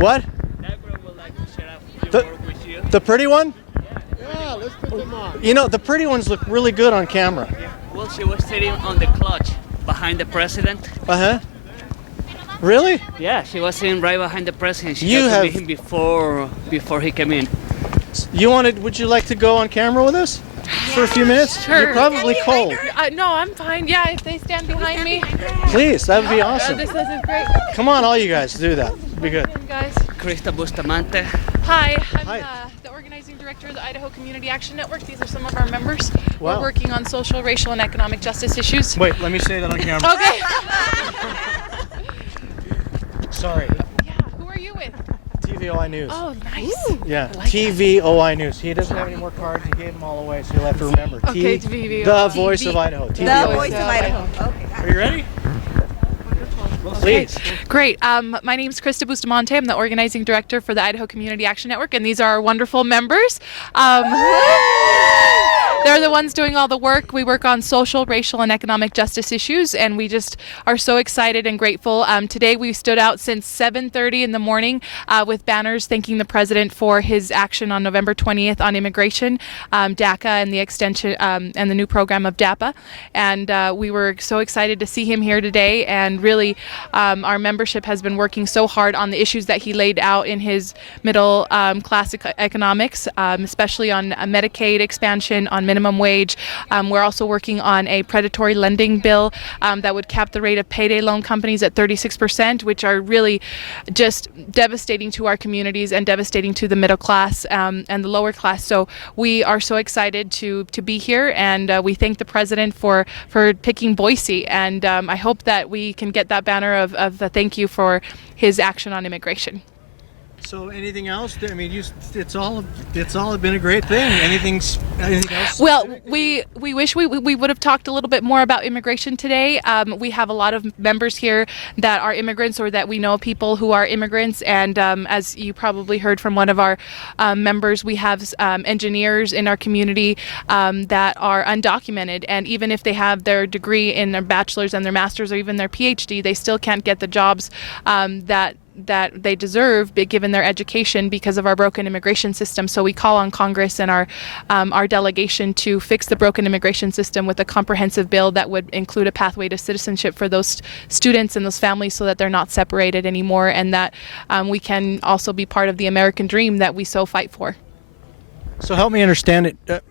What? That girl would like to share a few words with you. The pretty one? Yeah, let's put them on. You know, the pretty ones look really good on camera. Well, she was sitting on the clutch behind the president. Uh-huh. Really? Yeah, she was sitting right behind the president. She You got to have- meet him before he came in. Would you like to go on camera with us for a few minutes? Sure. You're probably cold. No, I'm fine. Yeah, if they stand behind me. Please, that would be awesome. This is great. Come on, all you guys, do that. It'd be good. Guys. Krista Bustamante. Hi, I'm Hi. the organizing director of the Idaho Community Action Network. These are some of our members. Wow. We're working on social, racial, and economic justice issues. Wait, let me say that on camera. Okay. Sorry. Yeah, who are you with? TVOI News. Oh, nice. Yeah, I like TVOI News. He doesn't have any more cards. He gave them all away, so you'll have to remember. Okay, TVOI. The voice of Idaho. The TVOI. voice of Idaho. Okay. Are you ready? Please. Great. My name is Krista Bustamante. I'm the organizing director for the Idaho Community Action Network, and these are our wonderful members. They're the ones doing all the work. We work on social, racial, and economic justice issues, and we just are so excited and grateful. Today we stood out since 7:30 in the morning with banners thanking the president for his action on November 20th on immigration, DACA, and the extension and the new program of DAPA. And we were so excited to see him here today, and really our membership has been working so hard on the issues that he laid out in his middle class economics, especially on Medicaid expansion, on minimum wage. We're also working on a predatory lending bill that would cap the rate of payday loan companies at 36%, which are really just devastating to our communities and devastating to the middle class and the lower class. So we are so excited to be here, and we thank the president for picking Boise, and I hope that we can get that banner of a thank you for his action on immigration. So anything else? I mean, it's all been a great thing. Anything else? Well, we wish we would have talked a little bit more about immigration today. We have a lot of members here that are immigrants, or that we know people who are immigrants. And as you probably heard from one of our members, we have engineers in our community that are undocumented. And even if they have their degree in their bachelor's and their master's or even their PhD, they still can't get the jobs that they deserve, given their education, because of our broken immigration system. So we call on Congress and our delegation to fix the broken immigration system with a comprehensive bill that would include a pathway to citizenship for those students and those families, so that they're not separated anymore, and that we can also be part of the American dream that we so fight for. So help me understand it,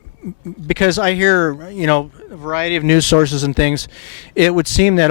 because I hear, a variety of news sources and things. It would seem that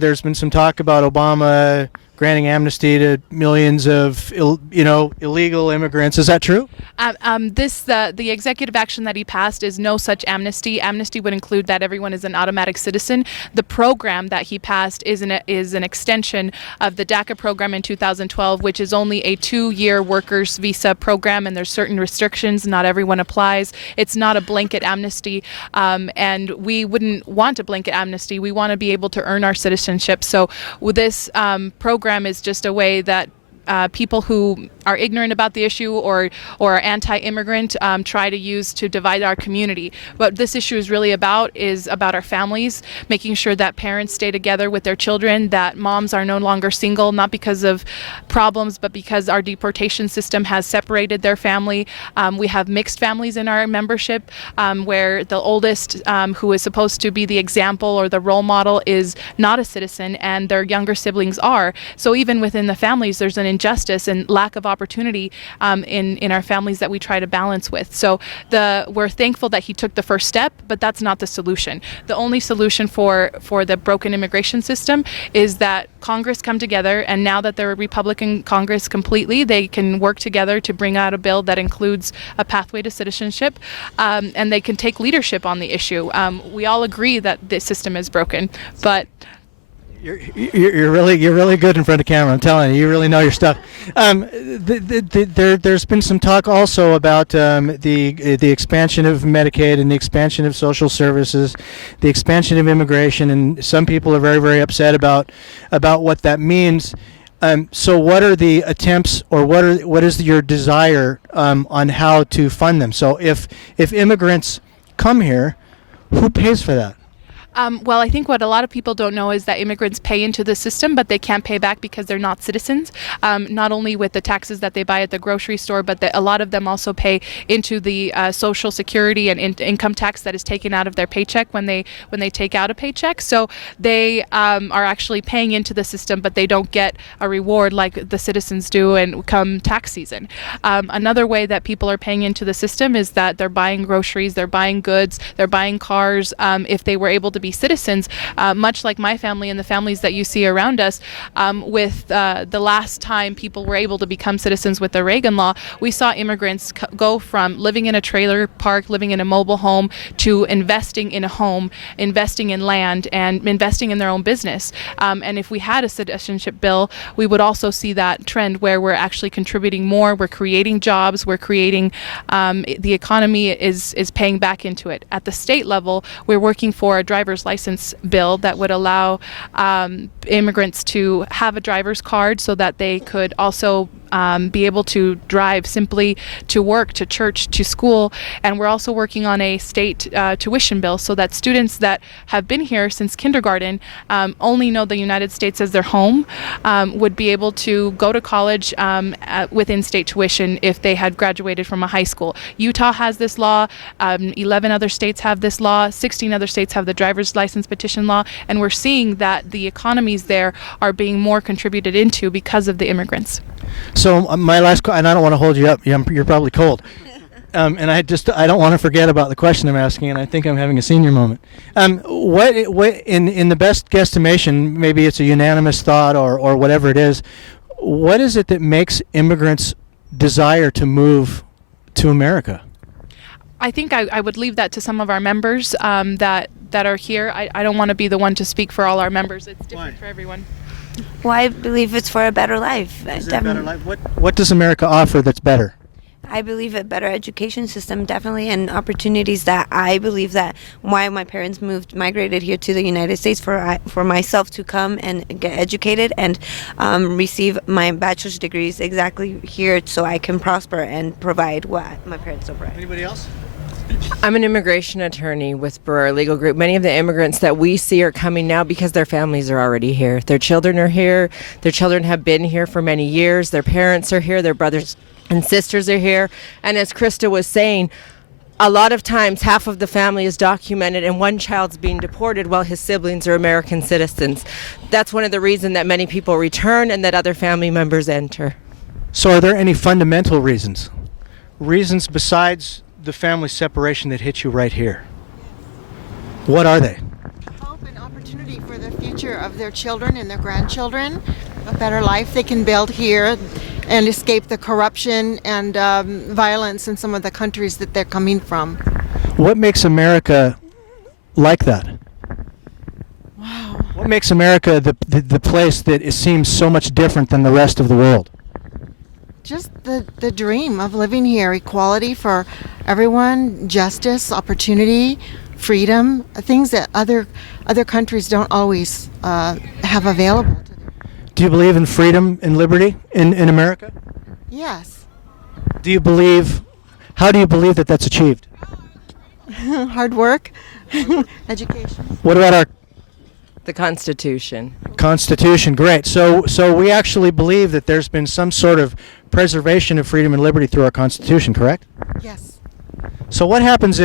there's been some talk about Obama granting amnesty to millions of illegal immigrants. Is that true? The executive action that he passed is no such amnesty. Amnesty would include that everyone is an automatic citizen. The program that he passed is an extension of the DACA program in 2012, which is only a 2-year workers visa program, and there's certain restrictions. Not everyone applies. It's not a blanket amnesty, and we wouldn't want a blanket amnesty. We want to be able to earn our citizenship. So this program is just a way that people who are ignorant about the issue or are anti-immigrant try to use to divide our community. What this issue is really about our families, making sure that parents stay together with their children, that moms are no longer single, not because of problems, but because our deportation system has separated their family. We have mixed families in our membership, where the oldest, who is supposed to be the example or the role model, is not a citizen, and their younger siblings are. So even within the families, there's an injustice and lack of opportunity in our families that we try to balance with. So we're thankful that he took the first step, but that's not the solution. The only solution for the broken immigration system is that Congress come together, and now that they're a Republican Congress completely, they can work together to bring out a bill that includes a pathway to citizenship, and they can take leadership on the issue. We all agree that this system is broken, but You're really good in front of camera. I'm telling you, you really know your stuff. There's been some talk also about the expansion of Medicaid and the expansion of social services, the expansion of immigration, and some people are very, very upset about what that means. So what are the attempts, or what is your desire on how to fund them? So if immigrants come here, who pays for that? Well, I think what a lot of people don't know is that immigrants pay into the system, but they can't pay back because they're not citizens. Not only with the taxes that they buy at the grocery store, but a lot of them also pay into the Social Security and income tax that is taken out of their paycheck when they take out a paycheck. So they are actually paying into the system, but they don't get a reward like the citizens do and come tax season. Another way that people are paying into the system is that they're buying groceries, they're buying goods, they're buying cars. If they were able to be citizens, much like my family and the families that you see around us, with the last time people were able to become citizens with the Reagan law, we saw immigrants go from living in a trailer park, living in a mobile home, to investing in a home, investing in land, and investing in their own business. And if we had a citizenship bill, we would also see that trend where we're actually contributing more, we're creating jobs, we're creating, the economy is paying back into it. At the state level, we're working for a driver's license bill that would allow immigrants to have a driver's card so that they could also be able to drive simply to work, to church, to school. And we're also working on a state tuition bill so that students that have been here since kindergarten, only know the United States as their home, would be able to go to college with in-state tuition if they had graduated from a high school. Utah has this law, 11 other states have this law, 16 other states have the driver's license petition law, and we're seeing that the economies there are being more contributed into because of the immigrants. So my last, and I don't want to hold you up. You're probably cold, and I don't want to forget about the question I'm asking, and I think I'm having a senior moment. What in the best guesstimation, maybe it's a unanimous thought or whatever it is. What is it that makes immigrants desire to move to America? I think I would leave that to some of our members that are here. I don't want to be the one to speak for all our members. It's different for everyone. Well, I believe it's for a better life. Is it a better life? What does America offer that's better? I believe a better education system, definitely, and opportunities that I believe that why my parents migrated here to the United States for myself to come and get educated and receive my bachelor's degrees exactly here so I can prosper and provide what my parents so provide. Anybody else? I'm an immigration attorney with Brewer Legal Group. Many of the immigrants that we see are coming now because their families are already here. Their children are here. Their children have been here for many years. Their parents are here. Their brothers and sisters are here. And as Krista was saying, a lot of times half of the family is documented and one child's being deported while his siblings are American citizens. That's one of the reasons that many people return and that other family members enter. So are there any fundamental reasons besides the family separation that hit you right here? What are they? Hope and opportunity for the future of their children and their grandchildren, a better life they can build here and escape the corruption and violence in some of the countries that they're coming from. What makes America like that? Wow. What makes America the place that seems so much different than the rest of the world? Just the dream of living here, equality for everyone, justice, opportunity, freedom, things that other countries don't always have available to them. Do you believe in freedom and liberty in America? Yes. How do you believe that that's achieved? Hard work, education. What about The Constitution. Constitution? Great. So we actually believe that there's been some sort of preservation of freedom and liberty through our Constitution, correct? Yes. So what happens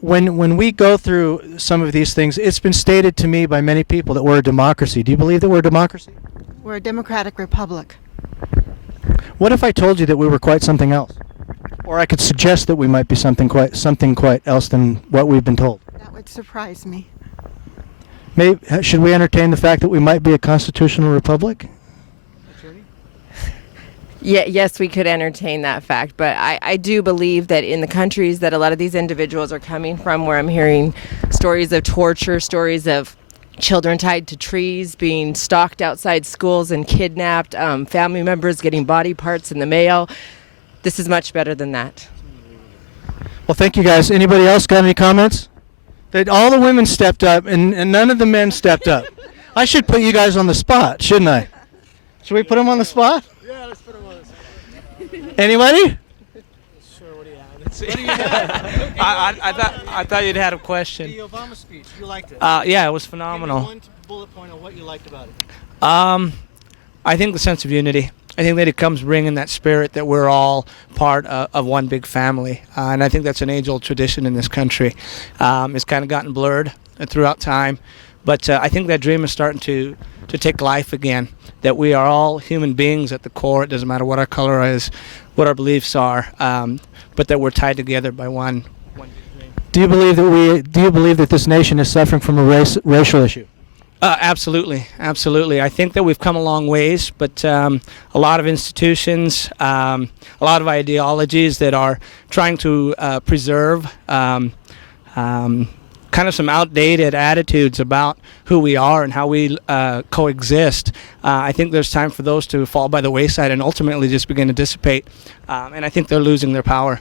when we go through some of these things, it's been stated to me by many people that we're a democracy. Do you believe that we're a democracy? We're a democratic republic. What if I told you that we were quite something else? Or I could suggest that we might be something quite else than what we've been told. That would surprise me. Should we entertain the fact that we might be a constitutional republic? Yeah, yes, we could entertain that fact, but I do believe that in the countries that a lot of these individuals are coming from, where I'm hearing stories of torture, stories of children tied to trees, being stalked outside schools and kidnapped, family members getting body parts in the mail, this is much better than that. Well, thank you guys. Anybody else got any comments? That all the women stepped up and none of the men stepped up. I should put you guys on the spot, shouldn't I? Should we put them on the spot? Yeah, let's put him on this. Anybody? Sure, what do you have? I thought you'd had a question. The Obama speech, you liked it. Yeah, it was Give me phenomenal. one bullet point on what you liked about it. I think the sense of unity. I think that it comes bringing that spirit that we're all part of one big family, and I think that's an age-old tradition in this country. It's kind of gotten blurred throughout time, but I think that dream is starting to take life again. That we are all human beings at the core. It doesn't matter what our color is, what our beliefs are, but that we're tied together by one big dream. Do you believe that this nation is suffering from a racial issue? Absolutely. I think that we've come a long ways, but a lot of institutions, a lot of ideologies that are trying to preserve kind of some outdated attitudes about who we are and how we coexist. I think there's time for those to fall by the wayside and ultimately just begin to dissipate, and I think they're losing their power.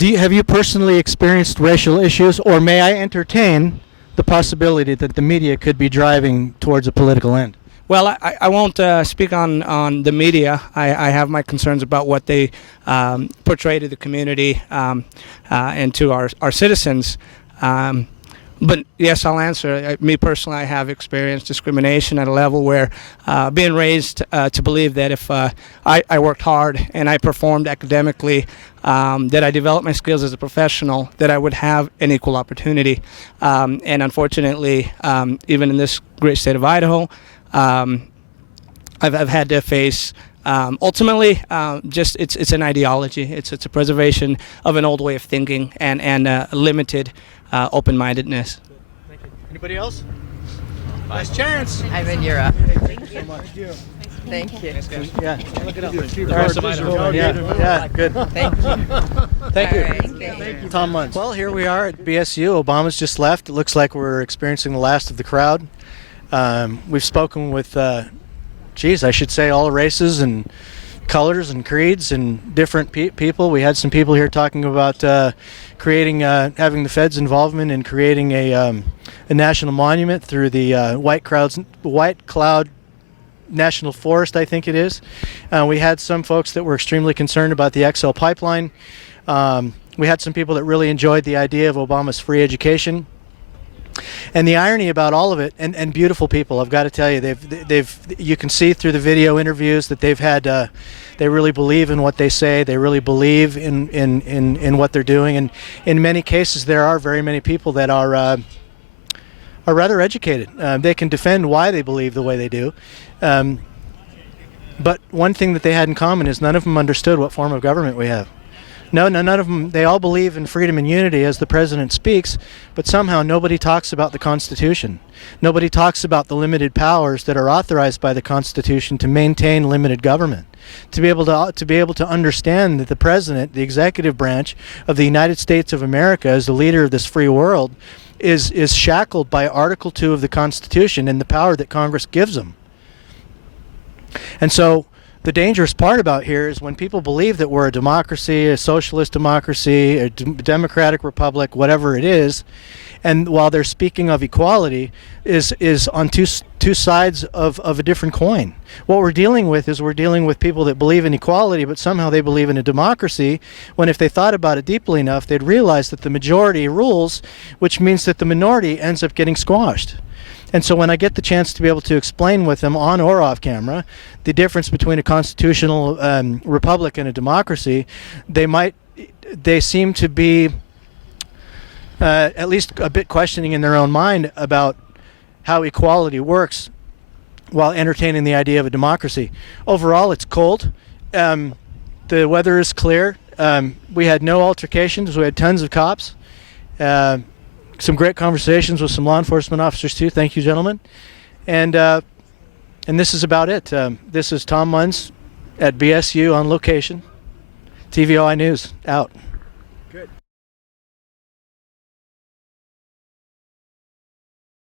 Have you personally experienced racial issues, or may I entertain the possibility that the media could be driving towards a political end? Well, I won't speak on the media. I have my concerns about what they portray to the community and to our citizens. But yes, I'll answer. Me personally, I have experienced discrimination at a level where being raised to believe that if I worked hard and I performed academically, that I developed my skills as a professional, that I would have an equal opportunity. And unfortunately, even in this great state of Idaho, I've had to face ultimately just it's an ideology. It's a preservation of an old way of thinking and limited open-mindedness. Thank you. Anybody else? Last chance. I'm in Europe. Thank you so much. Thank you. Yeah. Look it up. Yeah, good. Thank you. Thank you. All right, thank you. Tom Munz. Well, here we are at BSU. Obama's just left. It looks like we're experiencing the last of the crowd. We've spoken with, I should say all races and colors and creeds and different people. We had some people here talking about creating, having the Fed's involvement in creating a national monument through the White Cloud National Forest, I think it is. We had some folks that were extremely concerned about the XL pipeline. We had some people that really enjoyed the idea of Obama's free education. And the irony about all of it, and beautiful people, I've got to tell you, you can see through the video interviews that they've had, they really believe in what they say. They really believe in what they're doing. And in many cases, there are very many people that are rather educated. They can defend why they believe the way they do. But one thing that they had in common is none of them understood what form of government we have. No, none of them. They all believe in freedom and unity as the president speaks, but somehow nobody talks about the Constitution. Nobody talks about the limited powers that are authorized by the Constitution to maintain limited government. To be able to understand that the president, the executive branch of the United States of America, as the leader of this free world, is shackled by Article 2 of the Constitution and the power that Congress gives them. And so the dangerous part about here is when people believe that we're a democracy, a socialist democracy, a democratic republic, whatever it is, and while they're speaking of equality, is on two sides of a different coin. What we're dealing with is people that believe in equality, but somehow they believe in a democracy, when if they thought about it deeply enough, they'd realize that the majority rules, which means that the minority ends up getting squashed. And so when I get the chance to be able to explain with them on or off camera the difference between a constitutional republic and a democracy, they seem to be at least a bit questioning in their own mind about how equality works while entertaining the idea of a democracy. Overall, it's cold. The weather is clear. We had no altercations. We had tons of cops. Some great conversations with some law enforcement officers too. Thank you, gentlemen. And this is about it. This is Tom Munz at BSU on location. TVOI News out.